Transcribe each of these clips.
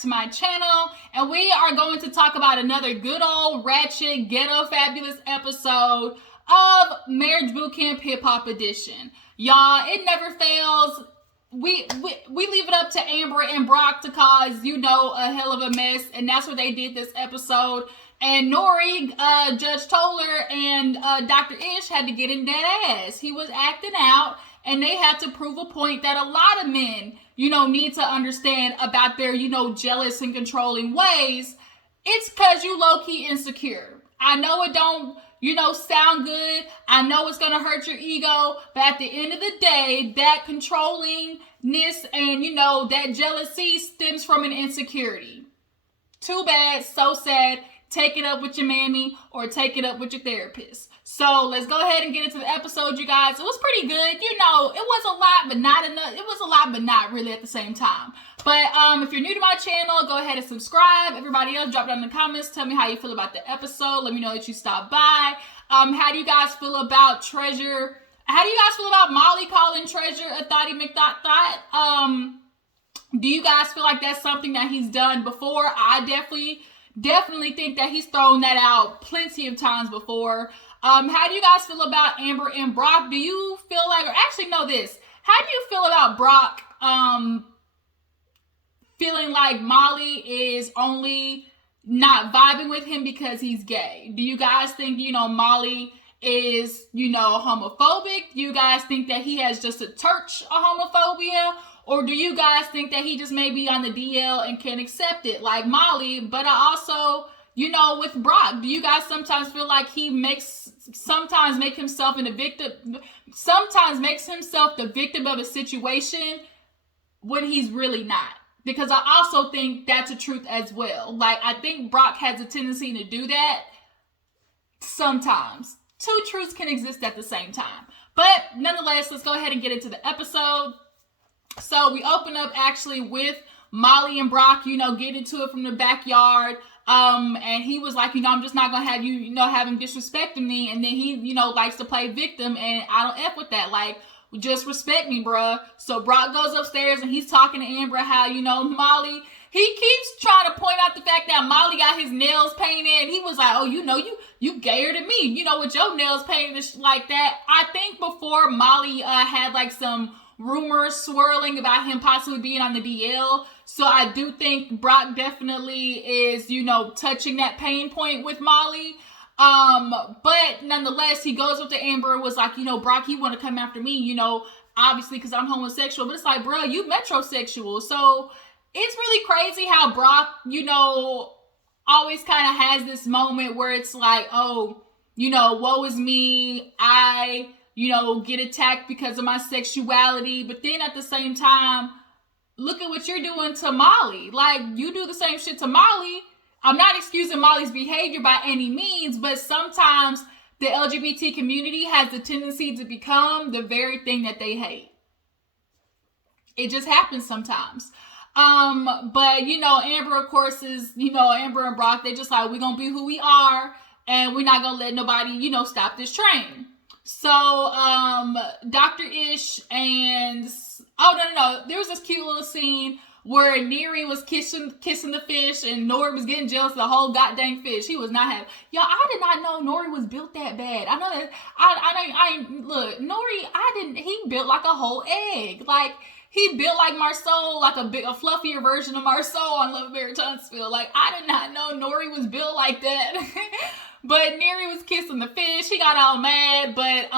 to my channel, and we are going to talk about another good old ratchet, ghetto, fabulous episode of Marriage Bootcamp Hiphop Edition. Y'all, it never fails. We leave it up to Amber and Brock to cause, a hell of a mess, and that's what they did this episode. And Nori, Judge Toller, and Dr. Ish had to get in that ass. He was acting out, and they had to prove a point that a lot of men, need to understand about their, jealous and controlling ways. It's because you low-key insecure. I know it don't, sound good. I know it's going to hurt your ego. But at the end of the day, that controllingness and, that jealousy stems from an insecurity. Too bad, so sad. Take it up with your mammy or take it up with your therapist. So let's go ahead and get into the episode, you guys. It was pretty good. It was a lot, but not enough. It was a lot, but not really at the same time. But if you're new to my channel, go ahead and subscribe. Everybody else, drop down in the comments. Tell me how you feel about the episode. Let me know that you stopped by. How do you guys feel about Treasure? How do you guys feel about Molly calling Treasure a thotty McThot? Do you guys feel like that's something that he's done before? I definitely think that he's thrown that out plenty of times before. How do you guys feel about Amber and Brock? Do you feel like, or actually know this, how do you feel about Brock feeling like Molly is only not vibing with him because he's gay? Do you guys think, Molly is, homophobic? Do you guys think that he has just a touch of homophobia? Or do you guys think that he just may be on the DL and can't accept it like Molly? But I also, with Brock, do you guys sometimes feel like he makes himself the victim of a situation when he's really not? Because I also think that's a truth as well. Like, I think Brock has a tendency to do that sometimes. Two truths can exist at the same time. But nonetheless, let's go ahead and get into the episode. So we open up actually with Molly and Brock, get into it from the backyard. And he was like, I'm just not going to have you, have him disrespecting me. And then he, likes to play victim, and I don't F with that. Like, just respect me, bruh. So Brock goes upstairs and he's talking to Amber how, Molly, he keeps trying to point out the fact that Molly got his nails painted. He was like, oh, you gayer than me, with your nails painted and shit like that. I think before Molly had like some rumors swirling about him possibly being on the DL. So I do think Brock definitely is, touching that pain point with Molly. But nonetheless, he goes up to Amber and was like, Brock, he want to come after me, obviously because I'm homosexual. But it's like, bro, you metrosexual. So it's really crazy how Brock, always kind of has this moment where it's like, oh, woe is me. I get attacked because of my sexuality. But then at the same time, look at what you're doing to Molly. Like, you do the same shit to Molly. I'm not excusing Molly's behavior by any means, but sometimes the LGBT community has the tendency to become the very thing that they hate. It just happens sometimes. But, Amber, of course, is, Amber and Brock, they just like, we're going to be who we are, and we're not going to let nobody, stop this train. So, Dr. Ish and, no, there was this cute little scene where Neri was kissing the fish, and Nori was getting jealous of the whole goddamn fish. He was not happy. Y'all, I did not know Nori was built that bad. I know that, look, Nori, he built like a whole egg. Like, he built like Marceau, like a fluffier version of Marceau on Love Mary Tunstall. Like, I did not know Nori was built like that. But Neri was kissing the fish. He got all mad. But,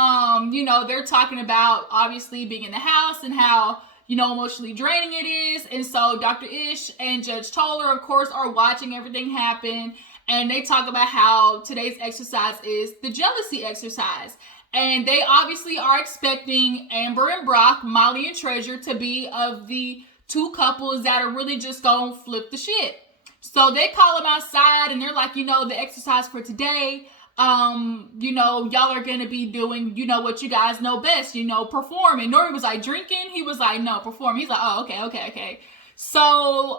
they're talking about obviously being in the house and how, emotionally draining it is. And so Dr. Ish and Judge Toller, of course, are watching everything happen. And they talk about how today's exercise is the jealousy exercise. And they obviously are expecting Amber and Brock, Molly and Treasure, to be of the two couples that are really just gonna flip the shit. So they call them outside and they're like, the exercise for today, y'all are going to be doing, what you guys know best, performing. Nori was like, drinking. He was like, no, perform. He's like, oh, okay. So,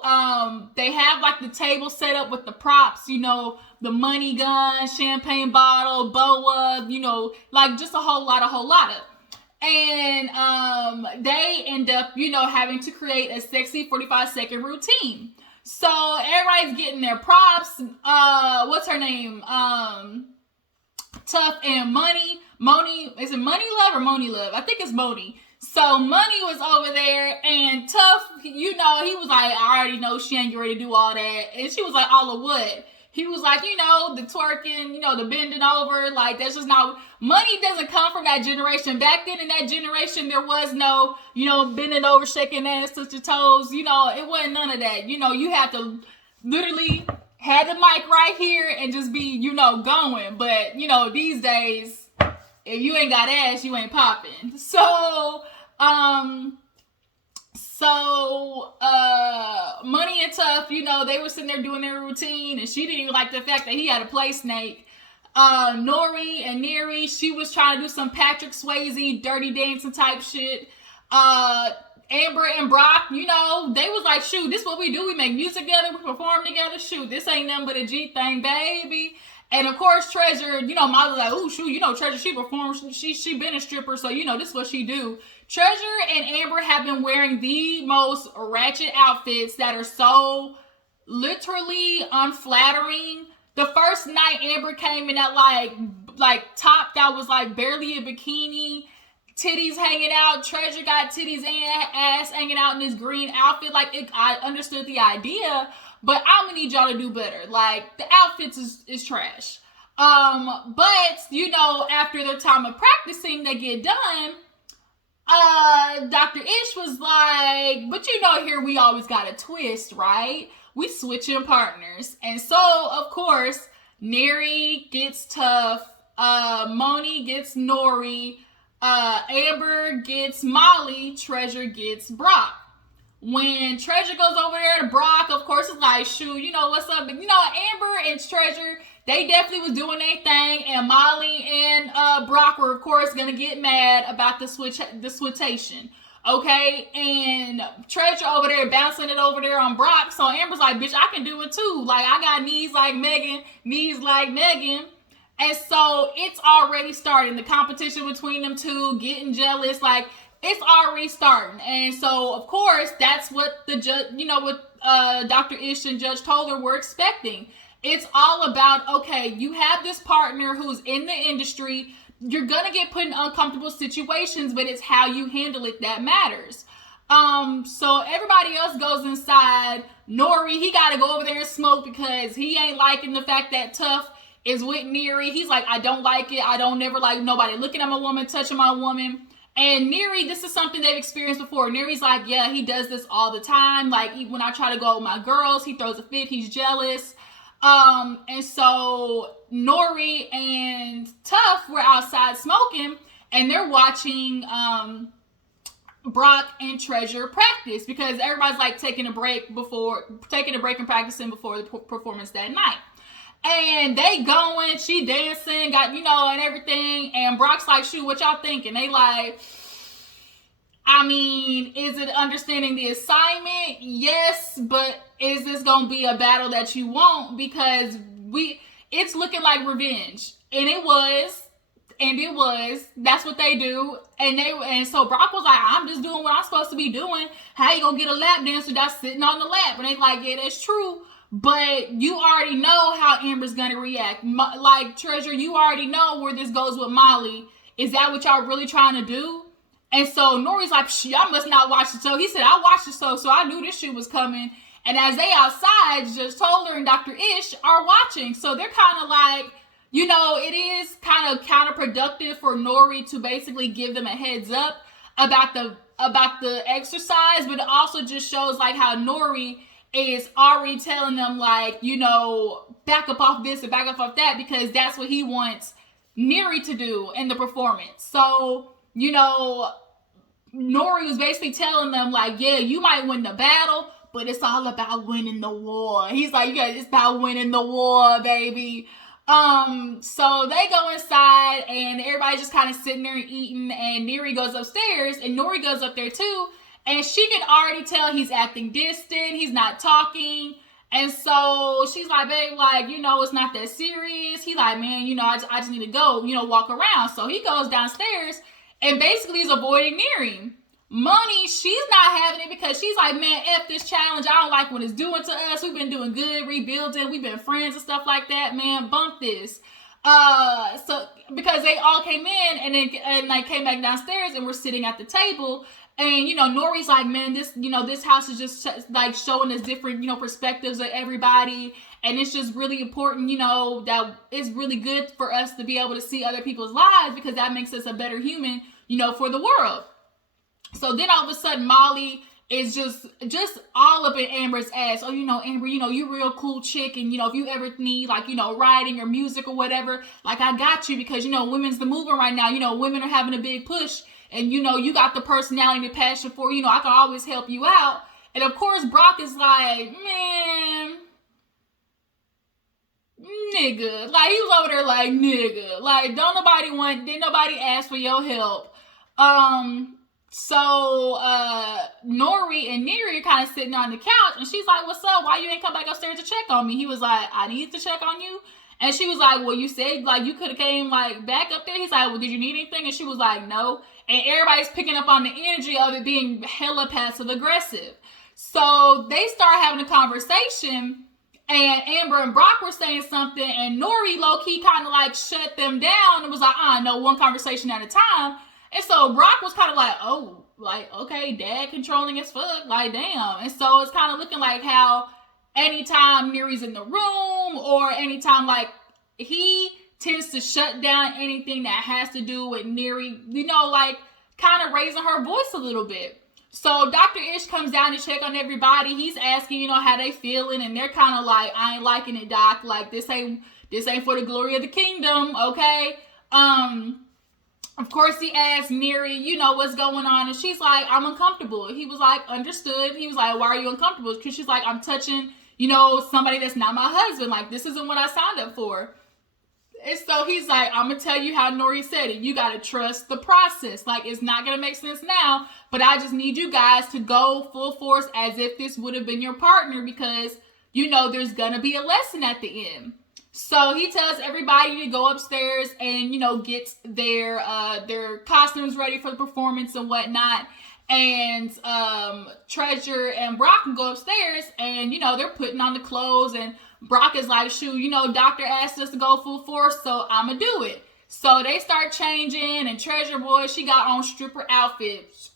they have like the table set up with the props, the money gun, champagne bottle, boa, like just a whole lot of. And, they end up, having to create a sexy 45-second routine. So everybody's getting their props. What's her name? Tough and Moni, is it Money Love or Moni Love? I think it's Moni. So Money was over there, and Tough, you know, he was like, I already know she ain't ready to do all that. And she was like, all of what? He was like, you know, the twerking, you know, the bending over, like, that's just not, money doesn't come from that generation. Back then in that generation, there was no, you know, bending over, shaking ass, touch your toes, you know, it wasn't none of that. You know, you have to literally have the mic right here and just be, you know, going. But, you know, these days, if you ain't got ass, you ain't popping. So, Money and Tough, you know, they were sitting there doing their routine, and she didn't even like the fact that he had a play snake. Nori and Neri, she was trying to do some Patrick Swayze dirty dancing type shit. Amber and Brock, you know, they was like, shoot, this is what we do. We make music together, we perform together. Shoot, this ain't nothing but a G thing, baby. And of course, Treasure, you know, Molly was like, oh, shoot, you know, Treasure, she performs, she been a stripper, so, you know, this is what she do. Treasure and Amber have been wearing the most ratchet outfits that are so literally unflattering. The first night, Amber came in that, like top that was, like, barely a bikini, titties hanging out. Treasure got titties and ass hanging out in this green outfit. Like, I understood the idea, but I'm gonna need y'all to do better. Like, the outfits is trash. But, you know, after their time of practicing, they get done. Dr. Ish was like, but you know, here we always got a twist, right? We switching partners. And so, of course, Neri gets Tough, Moni gets Nori, Amber gets Molly, Treasure gets Brock. When Treasure goes over there to Brock, of course, it's like, shoot, you know, what's up? But, you know, Amber and Treasure, they definitely was doing their thing, and Molly and Brock were, of course, gonna get mad about the switchation, okay? And Treasure over there bouncing it over there on Brock, so Amber's like, bitch, I can do it too. Like, I got knees like Megan, and so it's already starting. The competition between them two, getting jealous, like, it's already starting. And so, of course, that's what the judge, you know, what Dr. Ish and Judge Toller were expecting. It's all about, okay, you have this partner who's in the industry. You're going to get put in uncomfortable situations, but it's how you handle it that matters. So everybody else goes inside. Nori, he got to go over there and smoke because he ain't liking the fact that Tough is with Neri. He's like, I don't like it. I don't never like nobody looking at my woman, touching my woman. And Neri, this is something they've experienced before. Neri's like, yeah, he does this all the time. Like, when I try to go out with my girls, he throws a fit. He's jealous. And so Nori and Tough were outside smoking, and they're watching Brock and Treasure practice because everybody's like taking a break and practicing before the performance that night. And they going, she dancing, got, you know, and everything. And Brock's like, shoot, what y'all thinking? They like, I mean, is it understanding the assignment? Yes, but is this going to be a battle that you want? Because it's looking like revenge. And it was. That's what they do. And so Brock was like, I'm just doing what I'm supposed to be doing. How you going to get a lap dancer that's sitting on the lap? And they like, yeah, that's true. But you already know how Amber's going to react. Like, Treasure, you already know where this goes with Molly. Is that what y'all really trying to do? And so Nori's like, I must not watch the show. He said, I watched the show, so I knew this shit was coming. And as they outside, Judge Toller and Dr. Ish are watching. So they're kind of like, you know, it is kind of counterproductive for Nori to basically give them a heads up about the exercise. But it also just shows like how Nori is already telling them, like, you know, back up off this and back up off that, because that's what he wants Neri to do in the performance. So, you know, Nori was basically telling them, like, yeah, you might win the battle, but it's all about winning the war. He's like, yeah, it's about winning the war, baby. So they go inside, and everybody's just kind of sitting there and eating, and Neri goes upstairs, and Nori goes up there too. And she can already tell he's acting distant. He's not talking. And so she's like, babe, like, you know, it's not that serious. He's like, man, you know, I just need to go, you know, walk around. So he goes downstairs and basically is avoiding Neri. Money, she's not having it because she's like, man, F this challenge. I don't like what it's doing to us. We've been doing good, rebuilding. We've been friends and stuff like that, man. Bump this. So because they all came in and like came back downstairs and we're sitting at the table. And, you know, Nori's like, man, this house is just like showing us different, you know, perspectives of everybody. And it's just really important, you know, that it's really good for us to be able to see other people's lives because that makes us a better human, you know, for the world. So then all of a sudden, Molly is just all up in Amber's ass. Oh, you know, Amber, you know, you real cool chick. And, you know, if you ever need, like, you know, writing or music or whatever, like, I got you because, you know, women's the movement right now. You know, women are having a big push. And, you know, you got the personality and the passion for, you know, I can always help you out. And, of course, Brock is like, man, nigga. Like, he was over there like, nigga. Like, didn't nobody ask for your help. So Nori and Neri are kind of sitting on the couch, and she's like, what's up? Why you ain't come back upstairs to check on me? He was like, I need to check on you. And she was like, well, you said, like, you could have came, like, back up there. He's like, well, did you need anything? And she was like, no. And everybody's picking up on the energy of it being hella passive-aggressive. So they start having a conversation, and Amber and Brock were saying something, and Nori low-key kind of, like, shut them down and was like, no, one conversation at a time. And so Brock was kind of like, oh, like, okay, dad controlling as fuck, like, damn. And so it's kind of looking like how anytime Neri's in the room or anytime, like, he tends to shut down anything that has to do with Neri, you know, like, kind of raising her voice a little bit. So Dr. Ish comes down to check on everybody. He's asking, you know, how they feeling, and they're kind of like, I ain't liking it, Doc. Like, this ain't for the glory of the kingdom, okay? Of course, he asked Neri, you know, what's going on? And she's like, I'm uncomfortable. He was like, understood. He was like, why are you uncomfortable? Because she's like, I'm touching, you know, somebody that's not my husband. Like, this isn't what I signed up for. And so he's like, I'm going to tell you how Nori said it. You got to trust the process. Like, it's not going to make sense now, but I just need you guys to go full force as if this would have been your partner because, you know, there's going to be a lesson at the end. So he tells everybody to go upstairs and, you know, get their costumes ready for the performance and whatnot. And Treasure and Brock can go upstairs and, you know, they're putting on the clothes. And Brock is like, shoot, you know, doctor asked us to go full force, so I'm going to do it. So they start changing, and Treasure Boy, she got on stripper outfits.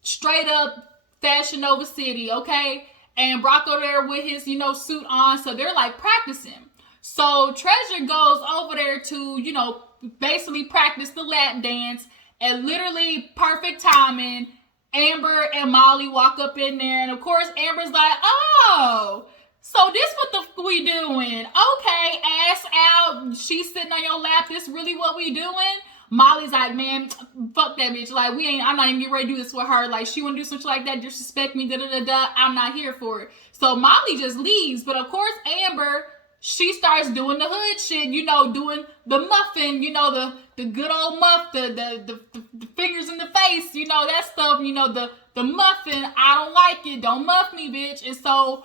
Straight up Fashion Nova City, okay? And Brock over there with his, you know, suit on. So they're like practicing. So Treasure goes over there to, you know, basically practice the lap dance, and literally perfect timing. Amber and Molly walk up in there, and of course Amber's like, oh, so this what the f we doing? Okay, ass out, she's sitting on your lap, this really what we doing? Molly's like, man, fuck that bitch, like, I'm not even getting ready to do this with her, like, she wanna do something like that, disrespect me, da-da-da-da, I'm not here for it. So Molly just leaves, but of course Amber, she starts doing the hood shit, you know, doing the muffin, you know, the good old muff, the fingers in the face, you know, that stuff, you know, the muffin, I don't like it, don't muff me, bitch. And so,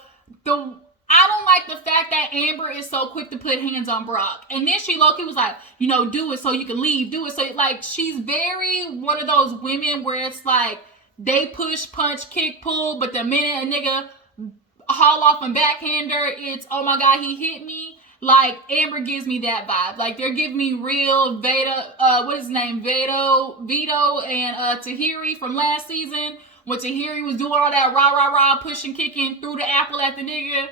I don't like the fact that Amber is so quick to put hands on Brock. And then she low-key was like, you know, do it so you can leave, do it. So, like, she's very one of those women where it's like, they push, punch, kick, pull, but the minute a nigga haul off and backhander, it's, oh my god, he hit me. Like, Amber gives me that vibe. Like, they're giving me real what is his name? Vito and Tahiri from last season, when Tahiri was doing all that rah, pushing, kicking through the apple at the nigga.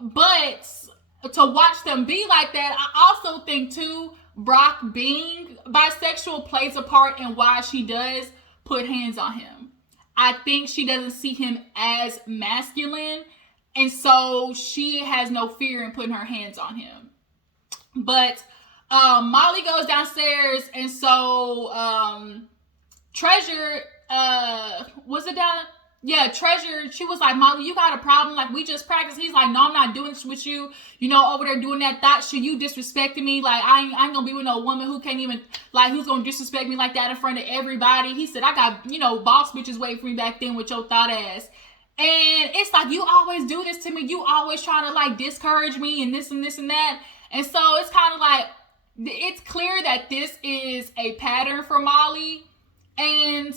But to watch them be like that, I also think too, Brock being bisexual plays a part in why she does put hands on him. I think she doesn't see him as masculine, and so she has no fear in putting her hands on him. But Molly goes downstairs, and so Treasure, was it down? Yeah, Treasure, she was like, Molly, you got a problem? Like, we just practiced. He's like, no, I'm not doing this with you. You know, over there doing that thought shit, you disrespecting me. Like, I ain't gonna be with no woman who can't even, like, who's gonna disrespect me like that in front of everybody. He said, I got, you know, boss bitches waiting for me back then with your thought ass. And it's like, you always do this to me. You always trying to, like, discourage me and this and this and that. And so it's kind of like, it's clear that this is a pattern for Molly. and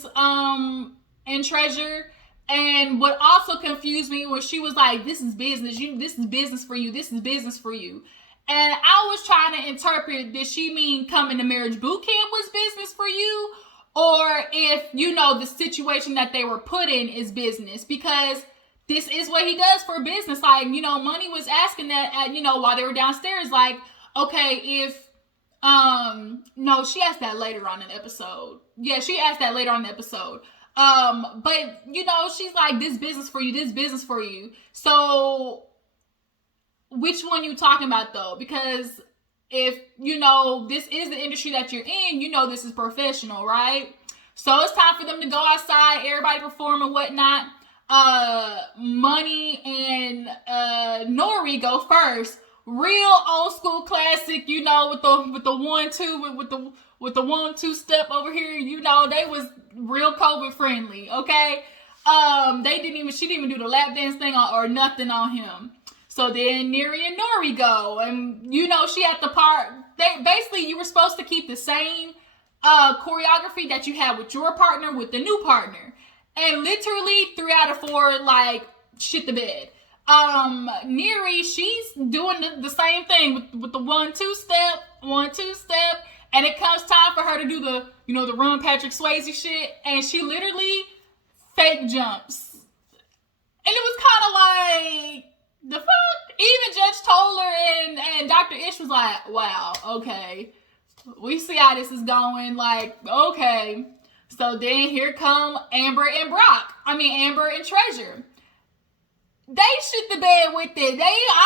Treasure. And what also confused me was she was like, "This is business. This is business for you. This is business for you." And I was trying to interpret, did she mean coming to marriage boot camp was business for you? Or if, the situation that they were put in is business? Because this is what he does for business. Like, Money was asking that while they were downstairs, like, okay, if, no, she asked that later on in the episode. Yeah, she asked that later on in the episode. But, she's like, this business for you, this business for you. So, which one you talking about though? Because if this is the industry that you're in, this is professional, right? So it's time for them to go outside, everybody perform and whatnot. Money and Nori go first. Real old school classic, with the 1-2 with the 1-2 step over here. They was real COVID friendly. Okay, she didn't even do the lap dance thing or nothing on him. So then Neri and Nori go, and she at the part. You were supposed to keep the same choreography that you had with your partner with the new partner, and literally 3 out of 4 like shit the bed. Neri, she's doing the same thing with the 1-2 step, and it comes time for her to do the the run Patrick Swayze shit, and she literally fake jumps, and it was kind of like, the fuck? Even Judge Toller and Dr. Ish was like, wow, okay. We see how this is going. Like, okay. So then here come Amber and Treasure. They shit the bed with it.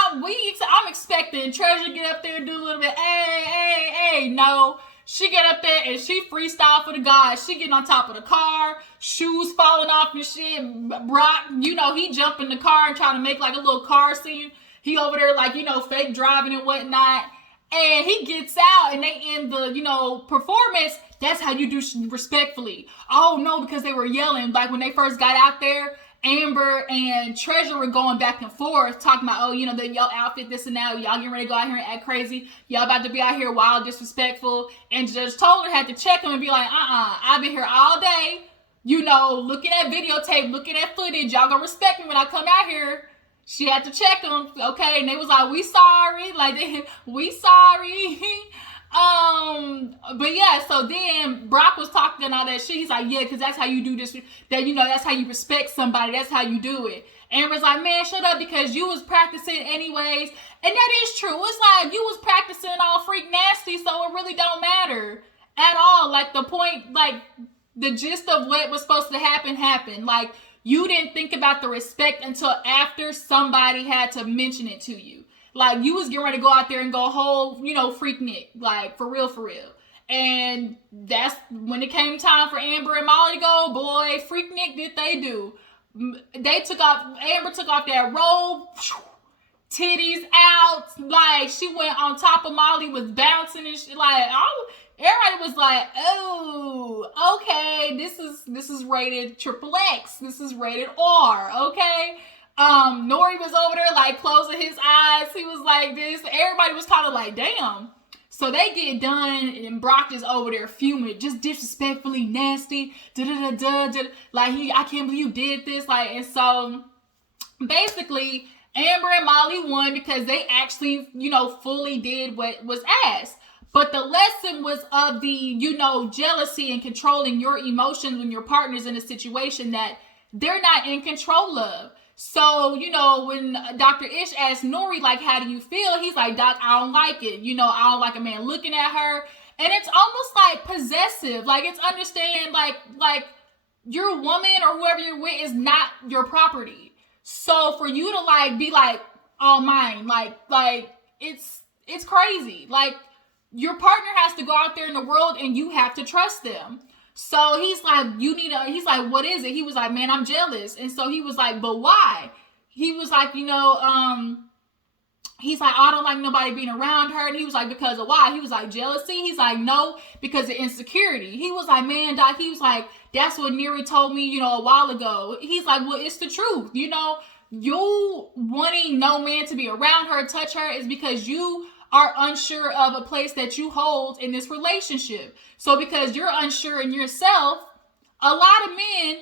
I'm expecting Treasure to get up there and do a little bit, hey. No. She get up there and she freestyle for the guys. She getting on top of the car, shoes falling off and shit. Brock, he jump in the car and trying to make like a little car scene. He over there like, fake driving and whatnot. And he gets out and they end the, performance. That's how you do respectfully. Oh no, because they were yelling. Like when they first got out there, Amber and Treasure were going back and forth talking about, y'all outfit this and that, y'all getting ready to go out here and act crazy, y'all about to be out here wild, disrespectful. And Judge Toller had to check him and be like, I've been here all day, looking at videotape, looking at footage, y'all gonna respect me when I come out here. She had to check him, okay, and they was like, we sorry, we sorry. But yeah, so then Brock was talking and all that shit. He's like, yeah, because that's how you do this. That, that's how you respect somebody. That's how you do it. Amber's like, man, shut up, because you was practicing anyways. And that is true. It's like you was practicing all freak nasty, so it really don't matter at all. Like the point, like the gist of what was supposed to happen happened. Like you didn't think about the respect until after somebody had to mention it to you. Like, you was getting ready to go out there and go whole, freak Nick. Like, for real. And that's when it came time for Amber and Molly to go, boy, freak Nick did they do. Amber took off that robe, titties out. Like, she went on top of Molly, was bouncing and shit. Like, everybody was like, oh, okay, this is rated XXX. This is rated R, okay? Nori was over there like closing his eyes. He was like this. Everybody was kind of like, damn. So they get done and Brock is over there fuming, just disrespectfully nasty. Like, I can't believe you did this. Like, and so basically Amber and Molly won because they actually, fully did what was asked. But the lesson was of the, jealousy and controlling your emotions when your partner's in a situation that they're not in control of. So, when Dr. Ish asked Nori, like, how do you feel? He's like, Doc, I don't like it. I don't like a man looking at her. And it's almost like possessive. Like, it's understand, like your woman or whoever you're with is not your property. So for you to, like, be like, all mine, like, it's crazy. Like, your partner has to go out there in the world and you have to trust them. So he's like, he's like, what is it? He was like, man, I'm jealous. And so he was like, but why? He was like, he's like, I don't like nobody being around her. And he was like, because of why? He was like, jealousy? He's like, no, because of insecurity. He was like, man, Doc, he was like, that's what Neri told me, a while ago. He's like, well, it's the truth. You wanting no man to be around her, touch her, is because you are unsure of a place that you hold in this relationship. So because you're unsure in yourself, a lot of men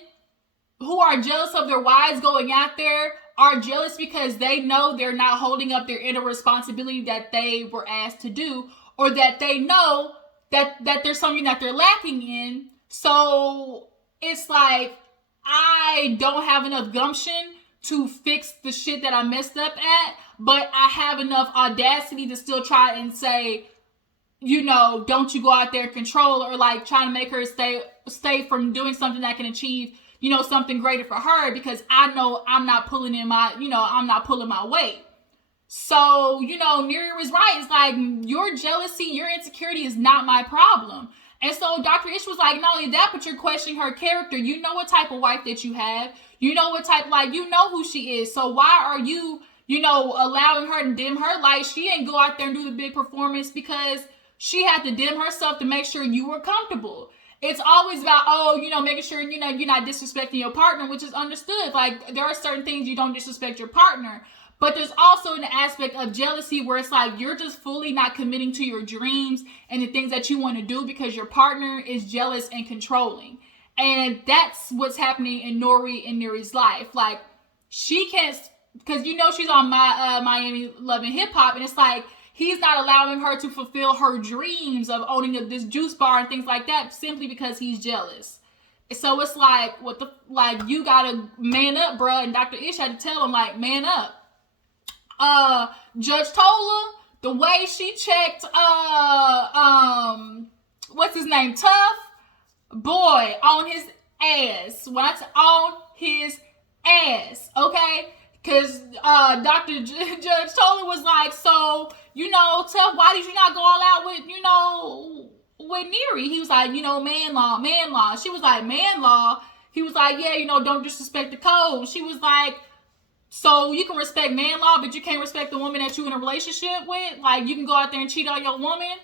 who are jealous of their wives going out there are jealous because they know they're not holding up their inner responsibility that they were asked to do, or that they know that there's something that they're lacking in. So it's like, I don't have enough gumption to fix the shit that I messed up at, but I have enough audacity to still try and say, you know, don't you go out there and control, or like trying to make her stay from doing something that can achieve, you know, something greater for her, because I know I'm not pulling my weight. So, you know, Neri was right. It's like, your jealousy, your insecurity is not my problem. And so Dr. Ish was like, not only that, but you're questioning her character. You know what type of wife that you have. You know what type, like, you know who she is. So why are you, you know, allowing her to dim her light? She ain't go out there and do the big performance because she had to dim herself to make sure you were comfortable. It's always about, oh, you know, making sure, you know, you're not disrespecting your partner, which is understood. Like, there are certain things you don't disrespect your partner. But there's also an aspect of jealousy where it's like, you're just fully not committing to your dreams and the things that you want to do because your partner is jealous and controlling. And that's what's happening in Nori and Neri's life. Like, she can't, because you know she's on Miami Love and Hip Hop, and it's like, he's not allowing her to fulfill her dreams of owning this juice bar and things like that simply because he's jealous. So it's like, you gotta man up, bruh. And Dr. Ish had to tell him, like, man up. Judge Tola, the way she checked, what's his name? Tough boy on his ass. What's on his ass? Okay. Cause, Judge Tola was like, so, you know, Tough, why did you not go all out with, you know, with Neri? He was like, you know, man law. She was like, man law? He was like, yeah, you know, don't disrespect the code. She was like, so you can respect man law, but you can't respect the woman that you in a relationship with? Like, you can go out there and cheat on your woman?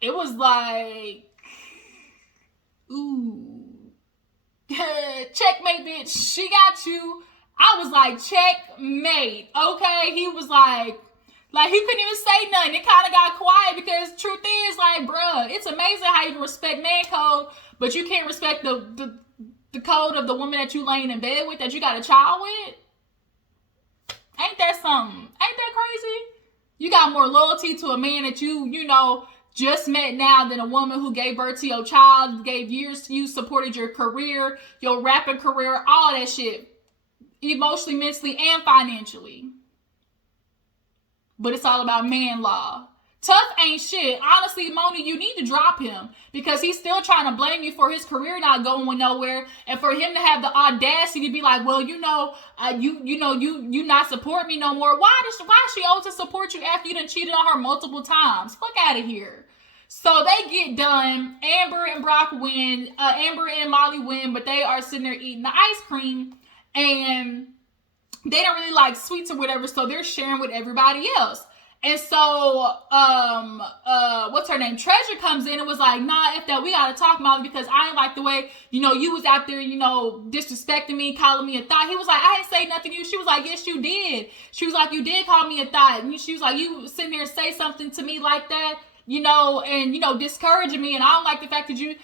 It was like, ooh. Checkmate, bitch. She got you. I was like, checkmate. Okay? He was like he couldn't even say nothing. It kind of got quiet because truth is, like, bruh, it's amazing how you can respect man code, but you can't respect the code of the woman that you laying in bed with, that you got a child with? Ain't that something? Ain't that crazy? You got more loyalty to a man that you know, just met now than a woman who gave birth to your child, gave years to you, supported your career, your rapping career, all that shit. Emotionally, mentally, and financially. But it's all about man law. Tough ain't shit. Honestly, Moni, you need to drop him because he's still trying to blame you for his career not going nowhere, and for him to have the audacity to be like, well, you not support me no more. Why is she owed to support you after you done cheated on her multiple times? Fuck out of here. So they get done. Amber and Brock win. Amber and Molly win, but they are sitting there eating the ice cream, and they don't really like sweets or whatever, so they're sharing with everybody else. And so, what's her name? Treasure comes in and was like, nah, F that, we gotta talk, Molly, because I ain't like the way, you know, you was out there, you know, disrespecting me, calling me a thot. He was like, I didn't say nothing to you. She was like, yes, you did. She was like, you did call me a thot. And she was like, you sitting there and say something to me like that, you know, and, you know, discouraging me. And I don't like the fact that you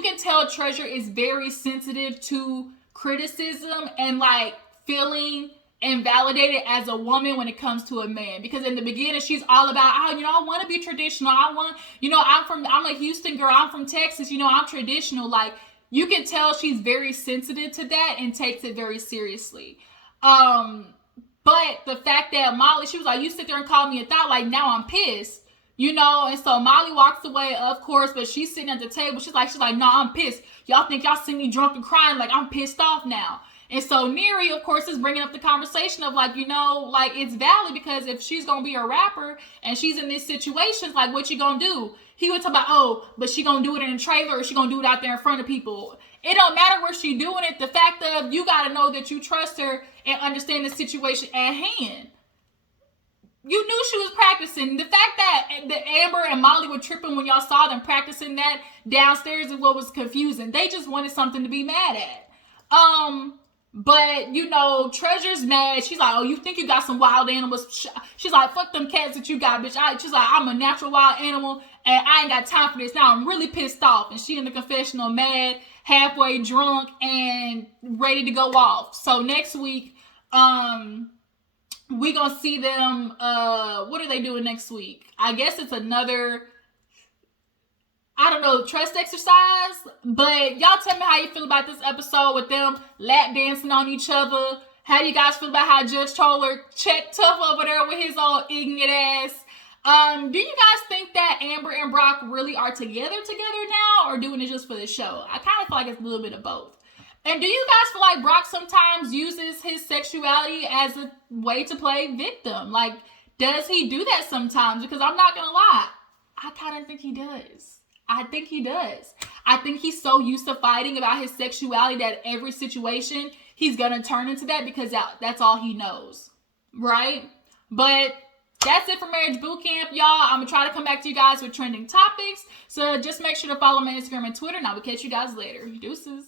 can tell Treasure is very sensitive to criticism and, like, feeling invalidated as a woman when it comes to a man, because in the beginning she's all about, oh, you know, I want to be traditional, I want, you know, I'm a Houston girl, I'm from Texas, you know, I'm traditional. Like, you can tell she's very sensitive to that and takes it very seriously. But the fact that Molly, she was like, you sit there and call me a thot, like, now I'm pissed, you know. And so Molly walks away, of course, but she's sitting at the table, she's like, no, I'm pissed. Y'all think y'all see me drunk and crying, like, I'm pissed off now. And so Neri, of course, is bringing up the conversation of, like, you know, like, it's valid, because if she's going to be a rapper and she's in this situation, like, what you going to do? He would talk about, oh, but she going to do it in a trailer, or she going to do it out there in front of people. It don't matter where she doing it. The fact of, you got to know that you trust her and understand the situation at hand. You knew she was practicing. The fact that Amber and Molly were tripping when y'all saw them practicing that downstairs is what was confusing. They just wanted something to be mad at. But, you know, Treasure's mad. She's like, oh, you think you got some wild animals? She's like, fuck them cats that you got, bitch. She's like, I'm a natural wild animal, and I ain't got time for this. Now I'm really pissed off. And she in the confessional mad, halfway drunk, and ready to go off. So next week, we gonna see them, what are they doing next week? I guess it's another, I don't know, trust exercise. But y'all tell me how you feel about this episode with them lap dancing on each other. How do you guys feel about how Judge Troller checked Tough over there with his old ignorant ass? Do you guys think that Amber and Brock really are together now, or doing it just for the show? I kind of feel like it's a little bit of both. And do you guys feel like Brock sometimes uses his sexuality as a way to play victim? Like, does he do that sometimes? Because I'm not gonna lie, I kind of think he does. I think he's so used to fighting about his sexuality that every situation he's gonna turn into that because that's all he knows, right? But that's it for Marriage Bootcamp, y'all. I'm gonna try to come back to you guys with trending topics. So just make sure to follow my Instagram and Twitter, and I will catch you guys later. Deuces.